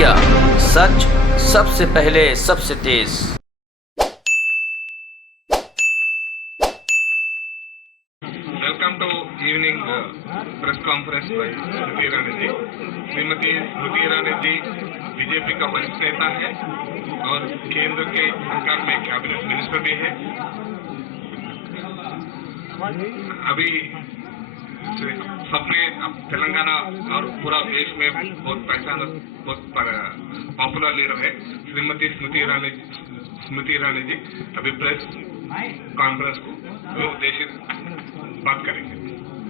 Media, सच सबसे पहले सबसे तेज। Welcome to evening press conference by Smriti Irani ji. Shrimati Smriti Irani ji BJP का वरिष्ठ नेता है और केंद्र के सरकार में कैबिनेट मिनिस्टर भी है। अभी सबने तेलंगाना और पूरा देश में बहुत पहचान, बहुत पॉपुलर लीडर है श्रीमती स्मृति ईरानी जी। अभी प्रेस कॉन्फ्रेंस को उद्देश्य बात करेंगे।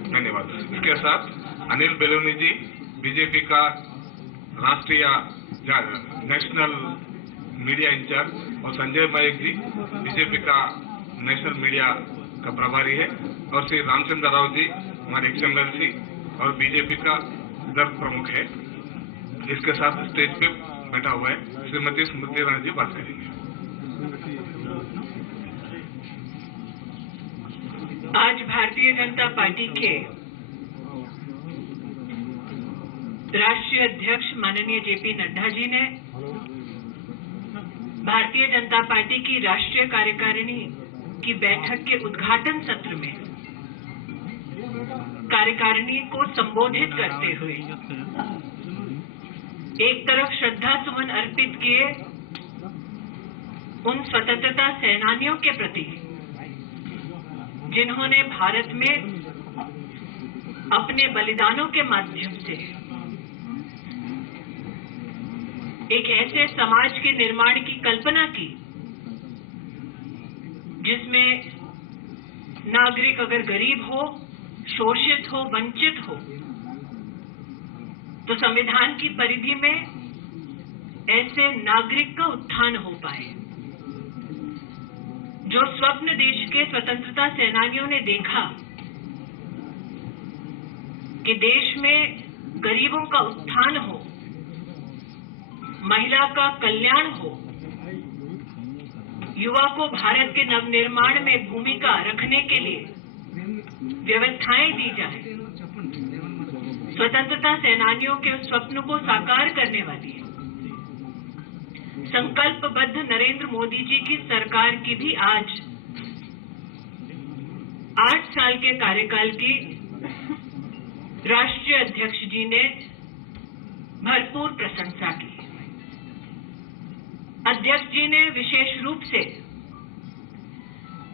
धन्यवाद। इसके साथ अनिल बेलूनी जी बीजेपी का राष्ट्रीय नेशनल मीडिया इंचार्ज और संजय नायक जी बीजेपी का नेशनल मीडिया का प्रभारी है और श्री रामचंद्र राव जी हमारे एक्सएमएलसी और बीजेपी का दल प्रमुख है। इसके साथ स्टेज पे बैठा हुआ है श्रीमती स्मृति ईरानी जी बात करेंगे। आज भारतीय जनता पार्टी के राष्ट्रीय अध्यक्ष माननीय जेपी नड्डा जी ने भारतीय जनता पार्टी की राष्ट्रीय कार्यकारिणी की बैठक के उद्घाटन सत्र में कार्यकारिणी को संबोधित करते हुए एक तरफ श्रद्धा सुमन अर्पित किए उन स्वतंत्रता सेनानियों के प्रति जिन्होंने भारत में अपने बलिदानों के माध्यम से एक ऐसे समाज के निर्माण की कल्पना की जिसमें नागरिक अगर गरीब हो, शोषित हो, वंचित हो तो संविधान की परिधि में ऐसे नागरिक का उत्थान हो पाए। जो स्वप्न देश के स्वतंत्रता सेनानियों ने देखा कि देश में गरीबों का उत्थान हो, महिला का कल्याण हो, युवा को भारत के नवनिर्माण में भूमिका रखने के लिए व्यवस्थाएं दी जाए, स्वतंत्रता सेनानियों के उस स्वप्न को साकार करने वाली है संकल्पबद्ध नरेंद्र मोदी जी की सरकार की भी आज 8 साल के कार्यकाल की राष्ट्रीय अध्यक्ष जी ने भरपूर प्रशंसा की। अध्यक्ष जी ने विशेष रूप से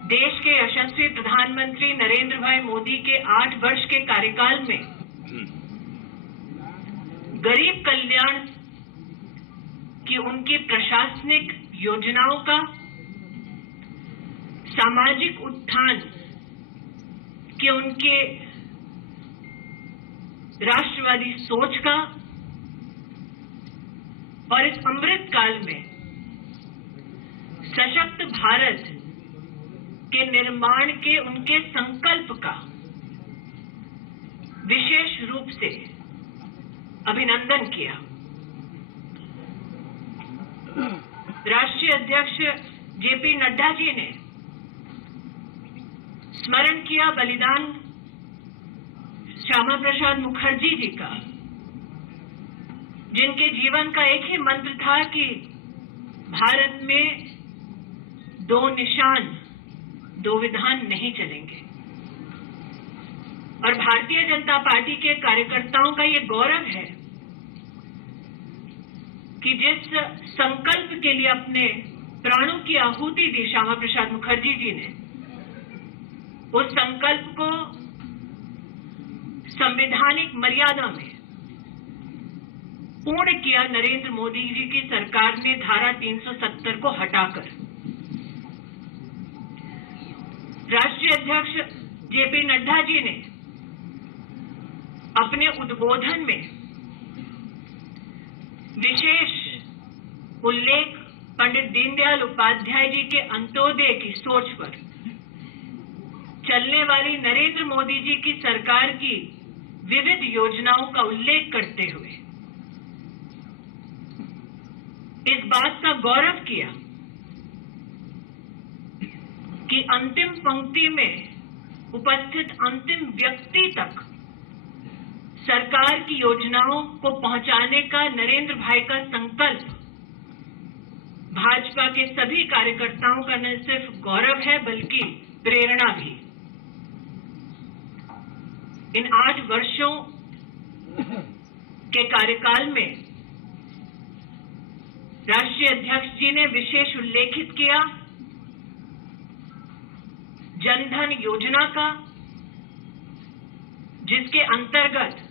देश के यशस्वी प्रधानमंत्री नरेंद्र भाई मोदी के 8 वर्ष के कार्यकाल में गरीब कल्याण की उनकी प्रशासनिक योजनाओं का, सामाजिक उत्थान की उनके राष्ट्रवादी सोच का और इस अमृत काल में सशक्त भारत के निर्माण के उनके संकल्प का विशेष रूप से अभिनंदन किया। राष्ट्रीय अध्यक्ष जेपी नड्डा जी ने स्मरण किया बलिदान श्यामा प्रसाद मुखर्जी जी का, जिनके जीवन का एक ही मंत्र था कि भारत में 2 निशान 2 विधान नहीं चलेंगे। और भारतीय जनता पार्टी के कार्यकर्ताओं का ये गौरव है कि जिस संकल्प के लिए अपने प्राणों की आहुति दी श्यामा प्रसाद मुखर्जी जी ने, उस संकल्प को संवैधानिक मर्यादा में पूर्ण किया नरेंद्र मोदी जी की सरकार ने धारा 370 को हटाकर। राष्ट्रीय अध्यक्ष जेपी नड्डा जी ने अपने उद्बोधन में विशेष उल्लेख पंडित दीनदयाल उपाध्याय जी के अंत्योदय की सोच पर चलने वाली नरेंद्र मोदी जी की सरकार की विविध योजनाओं का उल्लेख करते हुए इस बात का गौरव किया कि अंतिम पंक्ति में उपस्थित अंतिम व्यक्ति तक सरकार की योजनाओं को पहुंचाने का नरेंद्र भाई का संकल्प भाजपा के सभी कार्यकर्ताओं का न सिर्फ गौरव है बल्कि प्रेरणा भी। इन 8 वर्षों के कार्यकाल में राष्ट्रीय अध्यक्ष जी ने विशेष उल्लेखित किया जनधन योजना का, जिसके अंतर्गत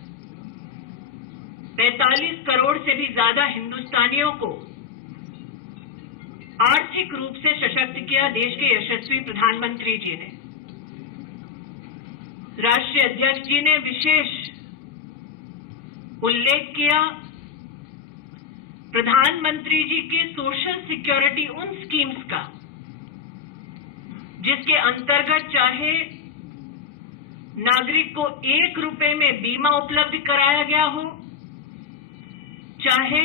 45 करोड़ से भी ज्यादा हिंदुस्तानियों को आर्थिक रूप से सशक्त किया देश के यशस्वी प्रधानमंत्री जी ने। राष्ट्रीय अध्यक्ष जी ने विशेष उल्लेख किया प्रधानमंत्री जी के सोशल सिक्योरिटी उन स्कीम्स का जिसके अंतर्गत चाहे नागरिक को 1 रुपए में बीमा उपलब्ध कराया गया हो, चाहे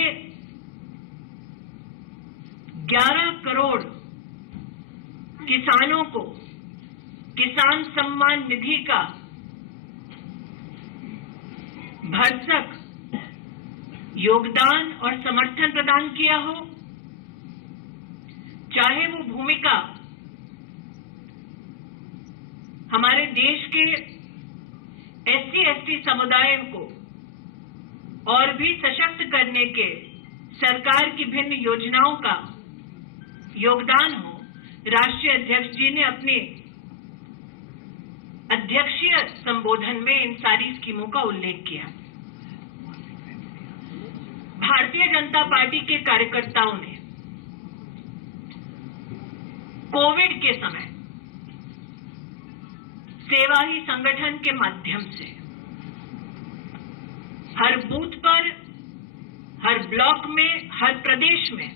11 करोड़ किसानों को किसान सम्मान निधि का भरसक योगदान और समर्थन प्रदान किया हो, चाहे वो भूमिका हमारे देश के SC/ST समुदाय को और भी सशक्त करने के सरकार की भिन्न योजनाओं का योगदान हो। राष्ट्रीय अध्यक्ष जी ने अपने अध्यक्षीय संबोधन में इन सारी स्कीमों का उल्लेख किया। भारतीय जनता पार्टी के कार्यकर्ताओं ने कोविड के समय सेवा ही संगठन के माध्यम से हर बूथ पर, हर ब्लॉक में, हर प्रदेश में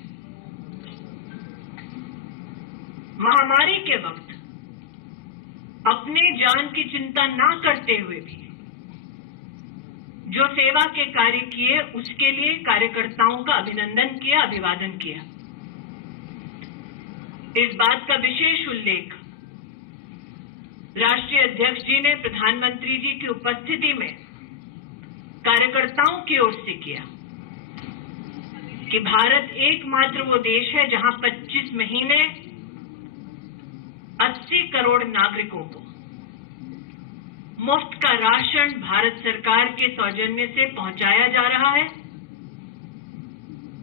महामारी के वक्त अपने जान की चिंता ना करते हुए भी जो सेवा के कार्य किए उसके लिए कार्यकर्ताओं का अभिनंदन किया, अभिवादन किया। इस बात का विशेष उल्लेख राष्ट्रीय अध्यक्ष जी ने प्रधानमंत्री जी की उपस्थिति में कार्यकर्ताओं की ओर से किया कि भारत एकमात्र वो देश है जहां 25 महीने 80 करोड़ नागरिकों को मुफ्त का राशन भारत सरकार के सौजन्य से पहुंचाया जा रहा है,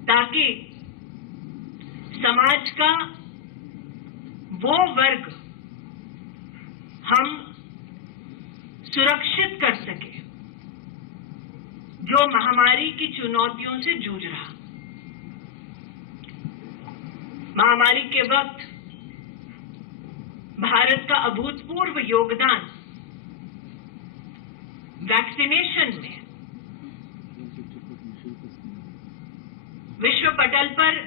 ताकि समाज का वो वर्ग हम सुरक्षित कर सके जो महामारी की चुनौतियों से जूझ रहा। महामारी के वक्त भारत का अभूतपूर्व योगदान वैक्सीनेशन में विश्व पटल पर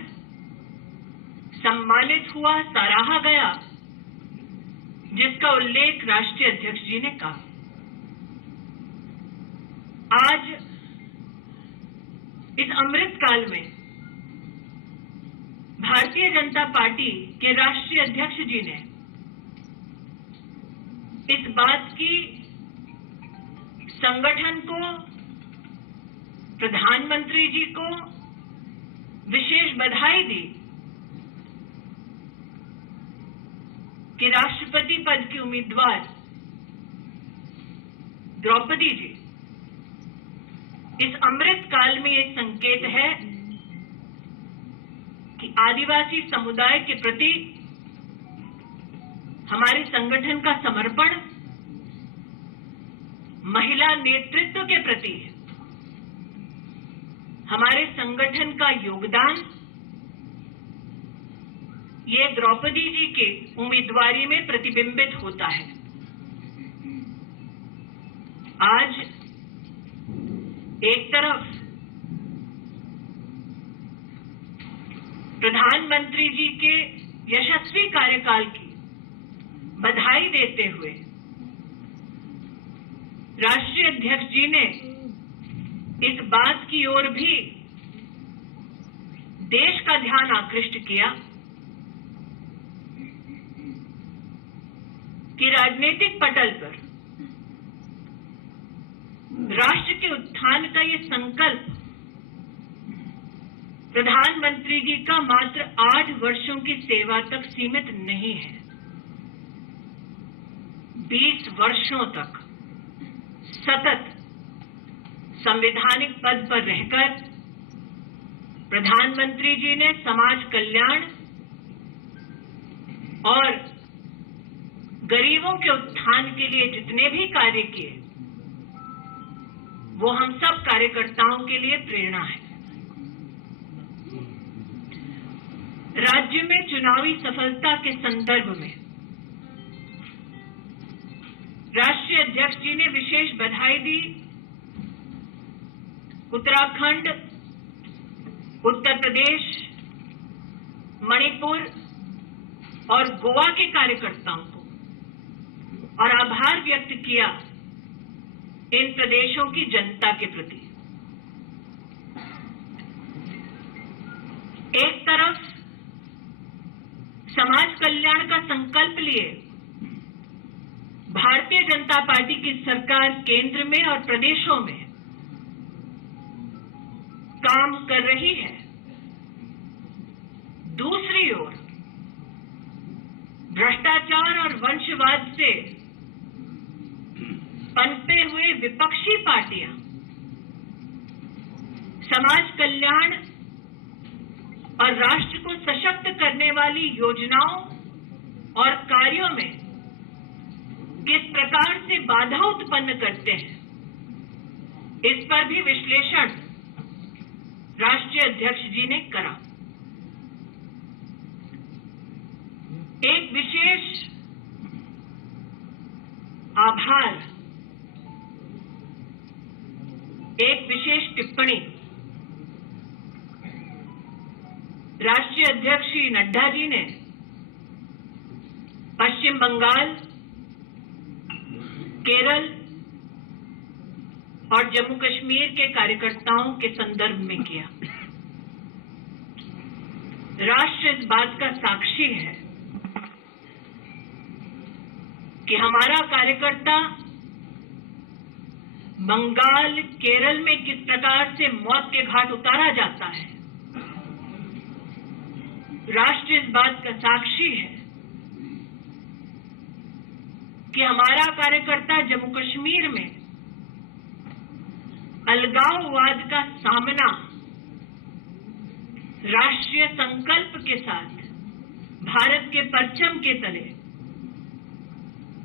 सम्मानित हुआ, सराहा गया, जिसका उल्लेख राष्ट्रीय अध्यक्ष जी ने कहा। आज इस अमृत काल में भारतीय जनता पार्टी के राष्ट्रीय अध्यक्ष जी ने इस बात की संगठन को, प्रधानमंत्री जी को विशेष बधाई दी कि राष्ट्रपति पद की उम्मीदवार द्रौपदी जी इस अमृत काल में एक संकेत है कि आदिवासी समुदाय के प्रति हमारे संगठन का समर्पण, महिला नेतृत्व के प्रति हमारे संगठन का योगदान, ये द्रौपदी जी की उम्मीदवारी में प्रतिबिंबित होता है। आज एक तरफ प्रधानमंत्री जी के यशस्वी कार्यकाल की बधाई देते हुए राष्ट्रीय अध्यक्ष जी ने इस बात की ओर भी देश का ध्यान आकृष्ट किया कि राजनीतिक पटल पर राष्ट्र के उत्थान का ये संकल्प प्रधानमंत्री जी का मात्र 8 वर्षों की सेवा तक सीमित नहीं है। 20 वर्षों तक सतत संवैधानिक पद पर रहकर प्रधानमंत्री जी ने समाज कल्याण और गरीबों के उत्थान के लिए जितने भी कार्य किए, वो हम सब कार्यकर्ताओं के लिए प्रेरणा है। राज्य में चुनावी सफलता के संदर्भ में राष्ट्रीय अध्यक्ष जी ने विशेष बधाई दी उत्तराखंड, उत्तर प्रदेश, मणिपुर और गोवा के कार्यकर्ताओं को और आभार व्यक्त किया इन प्रदेशों की जनता के प्रति। एक तरफ समाज कल्याण का संकल्प लिए भारतीय जनता पार्टी की सरकार केंद्र में और प्रदेशों में काम कर रही है, दूसरी ओर भ्रष्टाचार और वंशवाद से पनपे हुए विपक्षी पार्टियां समाज कल्याण और राष्ट्र को सशक्त करने वाली योजनाओं और कार्यों में किस प्रकार से बाधा उत्पन्न करते हैं, इस पर भी विश्लेषण राष्ट्रीय अध्यक्ष जी ने करा। एक विशेष आभार, एक विशेष टिप्पणी राष्ट्रीय अध्यक्ष श्री नड्डा जी ने पश्चिम बंगाल, केरल और जम्मू कश्मीर के कार्यकर्ताओं के संदर्भ में किया। राष्ट्र इस बात का साक्षी है कि हमारा कार्यकर्ता बंगाल, केरल में किस प्रकार से मौत के घाट उतारा जाता है। राष्ट्र इस बात का साक्षी है कि हमारा कार्यकर्ता जम्मू कश्मीर में अलगाववाद का सामना राष्ट्रीय संकल्प के साथ भारत के परचम के तले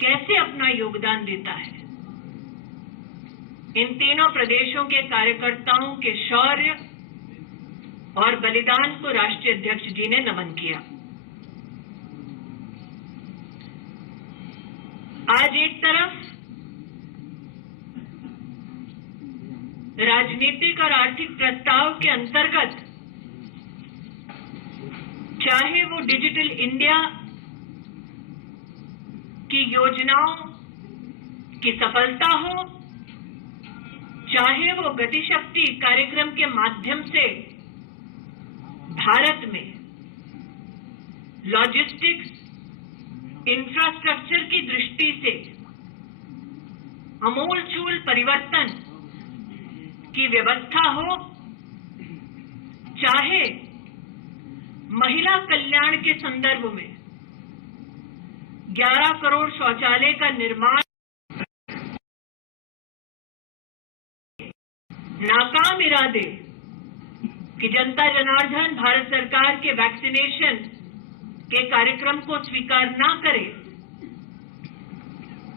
कैसे अपना योगदान देता है। इन तीनों प्रदेशों के कार्यकर्ताओं के शौर्य और बलिदान को राष्ट्रीय अध्यक्ष जी ने नमन किया। आज एक तरफ राजनीतिक और आर्थिक प्रस्ताव के अंतर्गत चाहे वो डिजिटल इंडिया की योजनाओं की सफलता हो, चाहे वो गतिशक्ति कार्यक्रम के माध्यम से भारत में लॉजिस्टिक्स इंफ्रास्ट्रक्चर की दृष्टि से अमूलचूल परिवर्तन की व्यवस्था हो, चाहे महिला कल्याण के संदर्भ में 11 करोड़ शौचालय का निर्माण नाकाम इरादे कि जनता जनार्दन भारत सरकार के वैक्सीनेशन के कार्यक्रम को स्वीकार ना करे,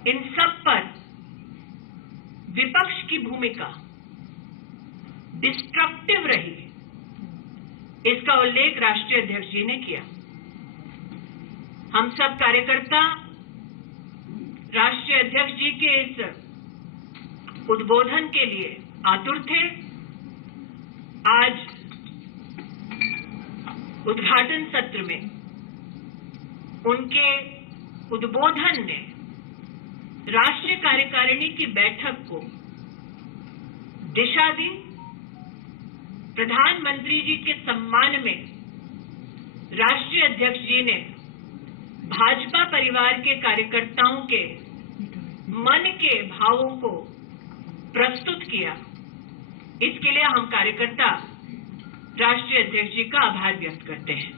इन सब पर विपक्ष की भूमिका डिस्ट्रक्टिव रही, इसका उल्लेख राष्ट्रीय अध्यक्ष जी ने किया। हम सब कार्यकर्ता राष्ट्रीय अध्यक्ष जी के इस उद्बोधन के लिए आतुर थे। आज उद्घाटन सत्र में उनके उद्बोधन ने राष्ट्रीय कार्यकारिणी की बैठक को दिशा दी। प्रधानमंत्री जी के सम्मान में राष्ट्रीय अध्यक्ष जी ने भाजपा परिवार के कार्यकर्ताओं के मन के भावों को प्रस्तुत किया, इसके लिए हम कार्यकर्ता राष्ट्रीय अध्यक्ष जी का आभार व्यक्त करते हैं।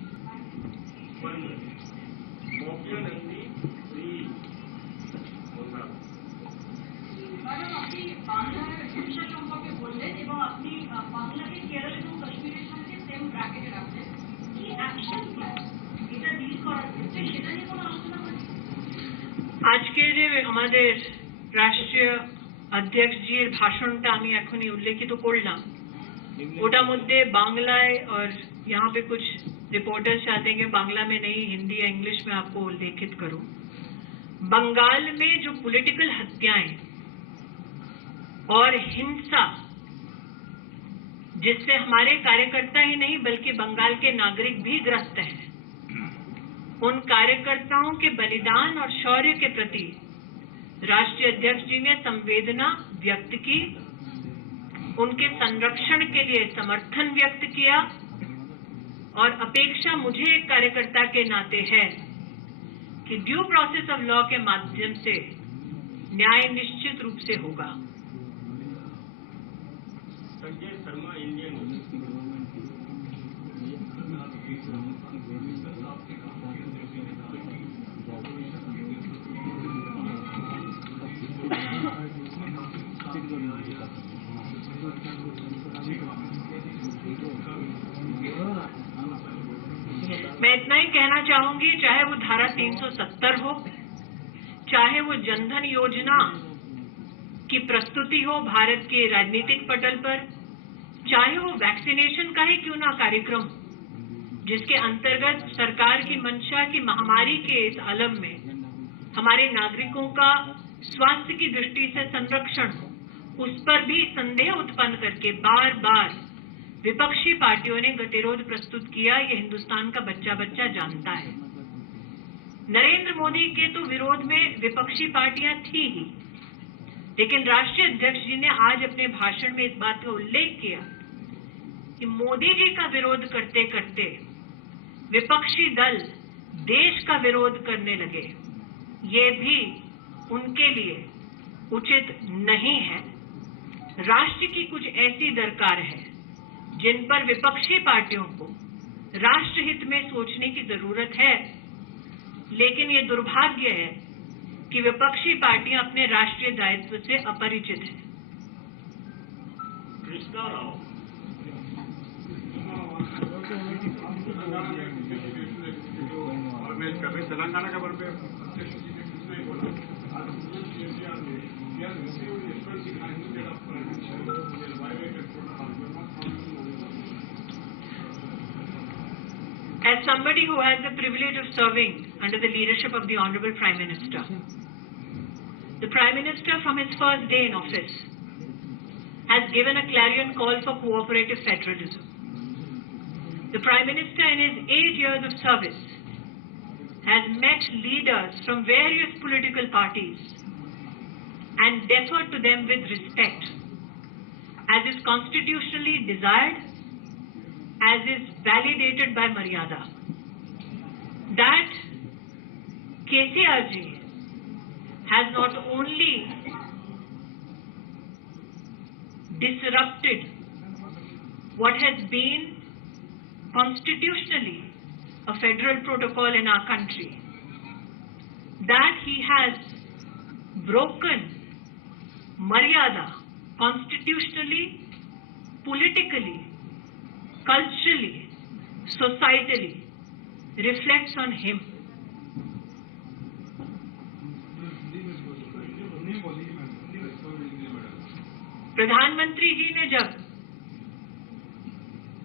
আজকে যে আমাদের রাষ্ট্রীয় অধ্যক্ষজির ভাষণটা আমি এখনই উল্লেখিত করলাম, ওটার মধ্যে बांग्लाয় और यहाँ पे कुछ रिपोर्टर्स चाहते हैं कि बांग्ला में नहीं, हिंदी या इंग्लिश में आपको उल्लेखित करूं। बंगाल में जो पॉलिटिकल हत्याएं और हिंसा जिससे हमारे कार्यकर्ता ही नहीं बल्कि बंगाल के नागरिक भी ग्रस्त हैं, उन कार्यकर्ताओं के बलिदान और शौर्य के प्रति राष्ट्रीय अध्यक्ष जी ने संवेदना व्यक्त की, उनके संरक्षण के लिए समर्थन व्यक्त किया और अपेक्षा मुझे एक कार्यकर्ता के नाते है कि ड्यू प्रोसेस ऑफ लॉ के माध्यम से न्याय निश्चित रूप से होगा। मैं इतना ही कहना चाहूंगी, चाहे वो धारा 370 हो, चाहे वो जनधन योजना की प्रस्तुति हो भारत के राजनीतिक पटल पर, चाहे वो वैक्सीनेशन का ही क्यों ना कार्यक्रम हो, जिसके अंतर्गत सरकार की मंशा की महामारी के इस आलम में हमारे नागरिकों का स्वास्थ्य की दृष्टि से संरक्षण हो, उस पर भी संदेह उत्पन्न करके बार बार विपक्षी पार्टियों ने गतिरोध प्रस्तुत किया। ये हिंदुस्तान का बच्चा बच्चा जानता है। नरेंद्र मोदी के तो विरोध में विपक्षी पार्टियां थी ही, लेकिन राष्ट्रीय अध्यक्ष जी ने आज अपने भाषण में इस बात का उल्लेख किया कि मोदी जी का विरोध करते करते विपक्षी दल देश का विरोध करने लगे। ये भी उनके लिए उचित नहीं है। राष्ट्र की कुछ ऐसी दरकार है जिन पर विपक्षी पार्टियों को राष्ट्रहित में सोचने की जरूरत है, लेकिन ये दुर्भाग्य है कि विपक्षी पार्टियां अपने राष्ट्रीय दायित्व से अपरिचित हैं। As somebody who has the privilege of serving under the leadership of the Honorable Prime Minister, the Prime Minister from his first day in office has given a clarion call for cooperative federalism. The Prime Minister in his 8 years of service has met leaders from various political parties and deferred to them with respect, as is constitutionally desired, as is validated by Maryada. That KCR ji has not only disrupted what has been constitutionally a federal protocol in our country, that he has broken Maryada constitutionally, politically, culturally, societally, reflects on him. प्रधानमंत्री जी ने जब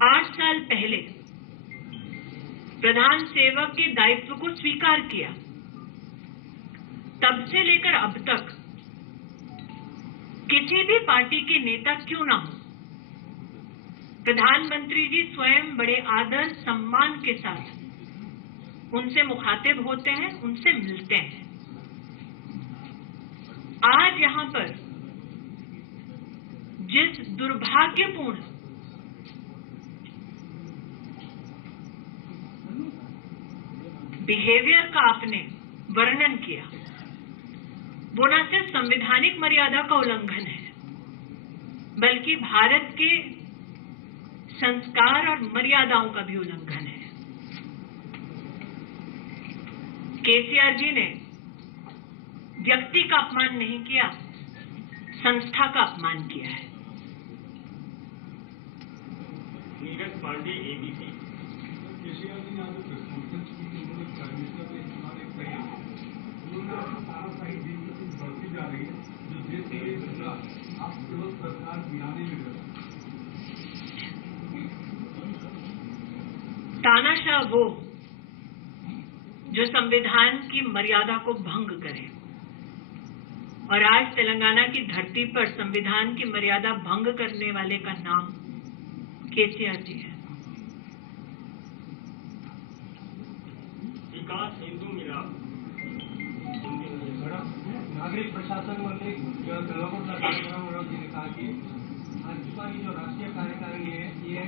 8 साल पहले प्रधान सेवक के दायित्व को स्वीकार किया, तब से लेकर अब तक किसी भी पार्टी के नेता क्यों ना हो, प्रधानमंत्री जी स्वयं बड़े आदर सम्मान के साथ उनसे मुखातिब होते हैं, उनसे मिलते हैं। आज यहां पर जिस दुर्भाग्यपूर्ण बिहेवियर का आपने वर्णन किया, वो न सिर्फ संवैधानिक मर्यादा का उल्लंघन है, बल्कि भारत के संस्कार और मर्यादाओं का भी उल्लंघन है। केसीआर जी ने व्यक्ति का अपमान नहीं किया, संस्था का अपमान किया है। नीरज पांडे, एबीपी। केसीआर जी ने आज प्रेस कॉन्फ्रेंस की, उन्होंने प्राइम मिनिस्टर का इस्तेमाल एक कही, उन्होंने सारा साइड दिन प्रतिदिन बढ़ती जा रही है, जो देश के लिए सुधार आप केवल सरकार गिराने में लगे। तानाशाह वो जो संविधान की मर्यादा को भंग करे, और आज तेलंगाना की धरती पर संविधान की मर्यादा भंग करने वाले का नाम केसीआर जी है। विकास हिंदू मिला। नागरिक प्रशासन मंत्री गंगापुर कार्यक्रम जी ने कहा कि भाजपा की जो राष्ट्रीय कार्यकारिणी है ये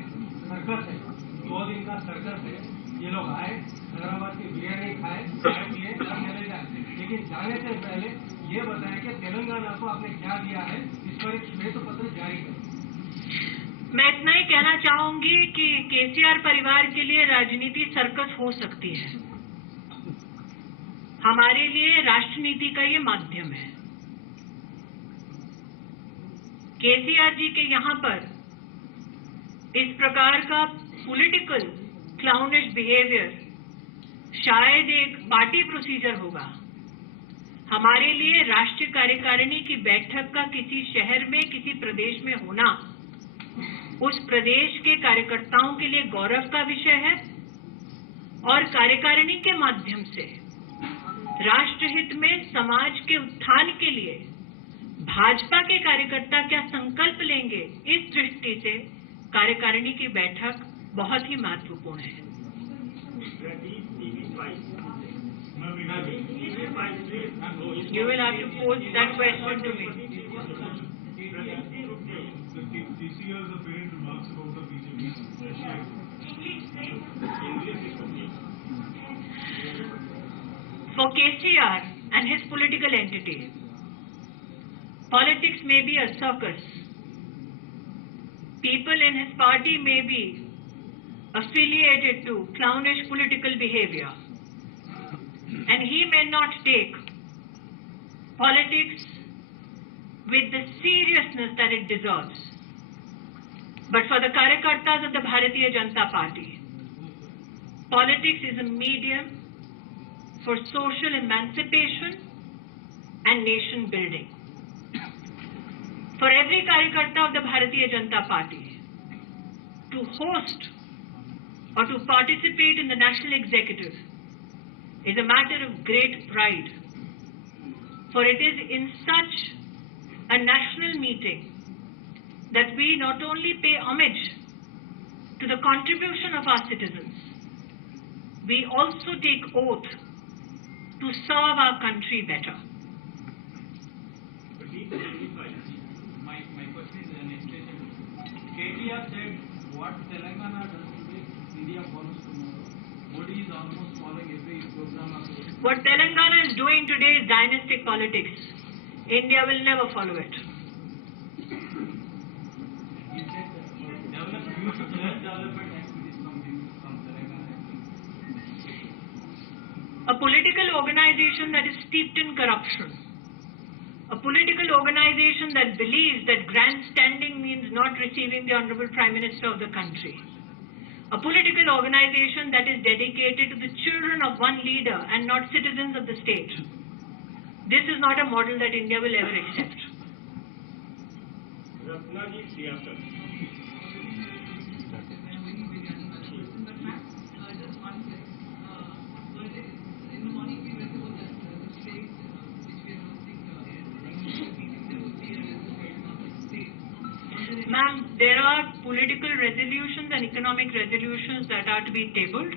सर्कस है, 2 दिन का सर्कस है। ये लोग आए, हैदराबाद की बिरयानी खाए, चाय पिए और चले जाए, लेकिन जाने से पहले ये बताया कि तेलंगाना को आपने क्या दिया है, इस पर एक श्वेत पत्र जारी करें। मैं इतना ही कहना चाहूंगी कि केसीआर परिवार के लिए राजनीति सर्कस हो सकती है, हमारे लिए राष्ट्रनीति का ये माध्यम है। केसीआर जी के यहाँ पर इस प्रकार का पॉलिटिकल क्लाउनिश बिहेवियर शायद एक पार्टी प्रोसीजर होगा। हमारे लिए राष्ट्रीय कार्यकारिणी की बैठक का किसी शहर में, किसी प्रदेश में होना उस प्रदेश के कार्यकर्ताओं के लिए गौरव का विषय है, और कार्यकारिणी के माध्यम से राष्ट्रहित में समाज के उत्थान के लिए भाजपा के कार्यकर्ता क्या संकल्प लेंगे, इस दृष्टि से कार्यकारिणी की बैठक बहुत ही महत्वपूर्ण है। You will have to pose that question to me. TCR's apparent remarks about the BJP. For KCR and his political entity, politics may be a circus. People in his party may be affiliated to clownish political behavior, and he may not take politics with the seriousness that it deserves. But for the Karyakartas of the Bharatiya Janata Party, politics is a medium for social emancipation and nation building. For every Karyakarta of the Bharatiya Janata Party to host or to participate in the national executive is a matter of great pride, for it is in such a national meeting that we not only pay homage to the contribution of our citizens, we also take oath to serve our country better. My question is an extension. KTR said what Telangana does today, India follows tomorrow. Modi is almost following every program of the. What Telangana is doing today is dynastic politics. India will never follow it. He said development activities from Telangana. A political organization that is steeped in corruption, a political organization that believes that grandstanding means not receiving the Honorable Prime Minister of the country, a political organization that is dedicated to the children of one leader and not citizens of the state. This is not a model that India will ever accept. Ratnaji सियासत। Ma'am, there are political resolutions and economic resolutions that are to be tabled,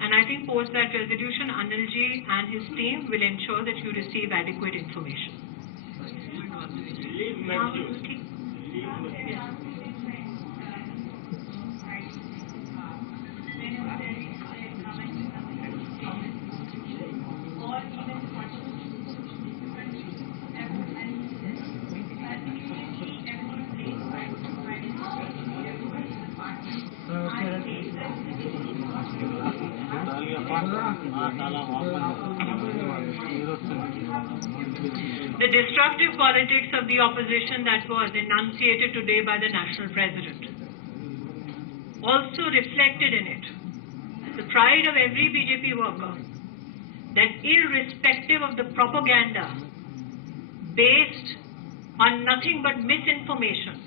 and I think post that resolution, Anilji and his team will ensure that you receive adequate information. Leave Now, Matthews। The destructive politics of the opposition that was enunciated today by the national president also reflected in it the pride of every BJP worker that irrespective of the propaganda based on nothing but misinformation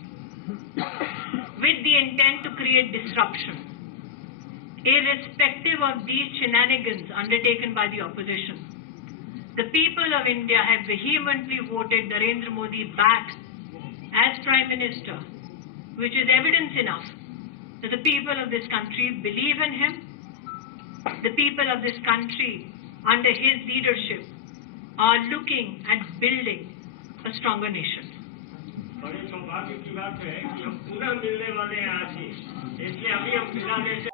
with the intent to create disruption, irrespective of these shenanigans undertaken by the opposition, the people of India have vehemently voted Narendra Modi back as Prime Minister, which is evidence enough that the people of this country believe in him. The people of this country, under his leadership, are looking at building a stronger nation. बड़े सौभाग्य की बात है कि हम पुनः मिलने वाले हैं आज ही, इसलिए अभी हम फिलहाल